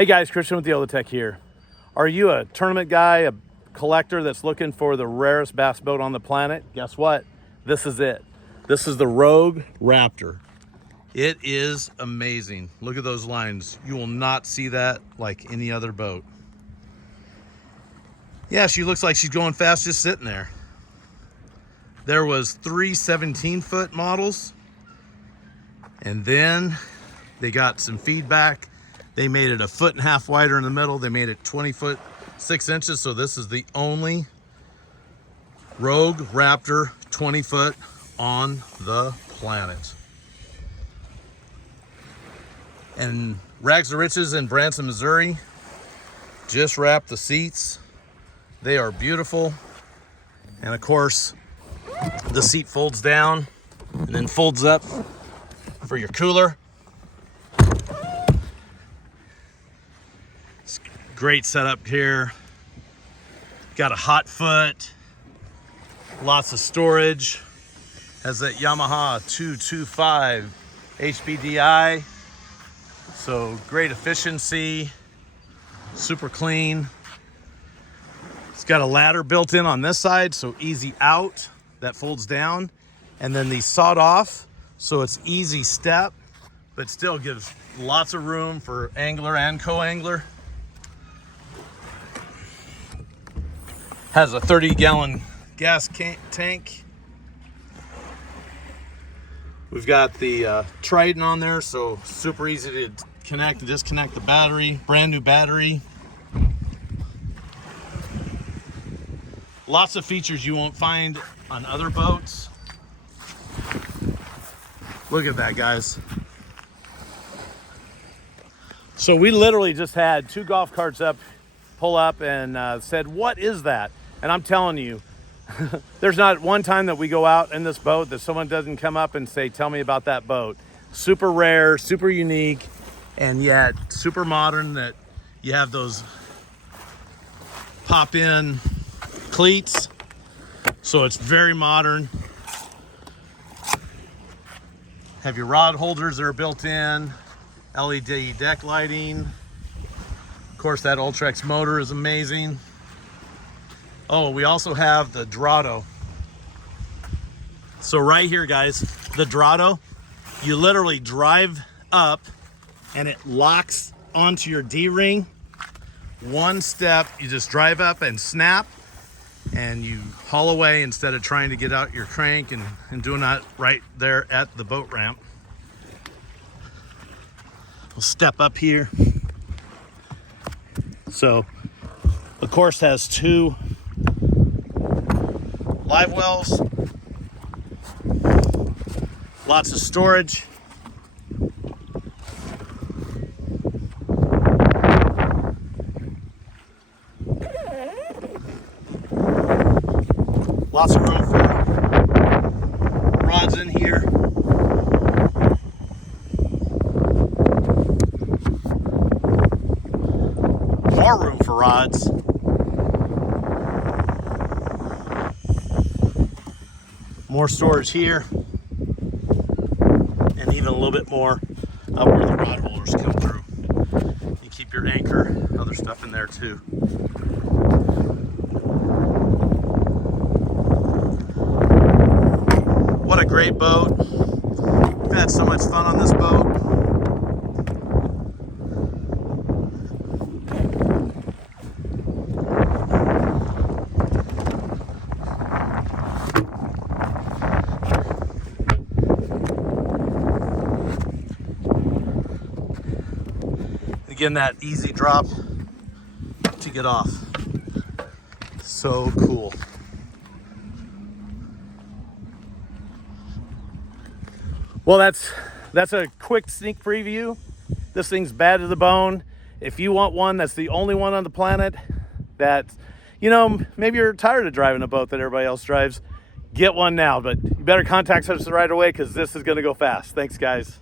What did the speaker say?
Hey guys, Christian with YOLOtek here. Are you a tournament guy, a collector that's looking for the rarest bass boat on the planet? Guess what? This is it. This is the Rogue Raptor. It is amazing. Look at those lines. You will not see that like any other boat. Yeah, she looks like she's going fast just sitting there. There was 3 17-foot models, and then they got some feedback. They made it 1.5 feet wider in the middle. They made it 20 foot 6 inches. So this is the only Rogue Raptor 20 foot on the planet. And Rags to Riches in Branson, Missouri just wrapped the seats. They are beautiful. And of course, the seat folds down and then folds up for your cooler. Great setup here. Got a hot foot, lots of storage. Has that Yamaha 225 HPDI. So great efficiency, super clean. It's got a ladder built in on this side, so easy out, that folds down. And then these sawed off, so it's easy step, but still gives lots of room for angler and co-angler. Has a 30-gallon gas tank. We've got the Triton on there, so super easy to connect and disconnect the battery. Brand new battery. Lots of features you won't find on other boats. Look at that, guys. So we literally just had 2 golf carts pull up and said, "What is that?" And I'm telling you, there's not one time that we go out in this boat that someone doesn't come up and say, "Tell me about that boat." Super rare, super unique, and yet super modern, that you have those pop-in cleats. So it's very modern. Have your rod holders that are built in, LED deck lighting. Of course, that Ultrex motor is amazing. Oh, we also have the Drotto. So right here, guys, the Drotto, you literally drive up and it locks onto your D-ring. One step, you just drive up and snap, and you haul away instead of trying to get out your crank and doing that right there at the boat ramp. We'll step up here. So, of course, has 2 Livewells, lots of storage. Lots of room for rods in here. More room for rods. More storage here, and even a little bit more up where the rod holders come through. You keep your anchor and other stuff in there too. What a great boat. We've had so much fun on this boat. Again, that easy drop to get off. So cool. Well, that's a quick sneak preview. This thing's bad to the bone. If you want one that's the only one on the planet that, you know, maybe you're tired of driving a boat that everybody else drives, get one now. But you better contact us right away, because this is going to go fast. Thanks, guys.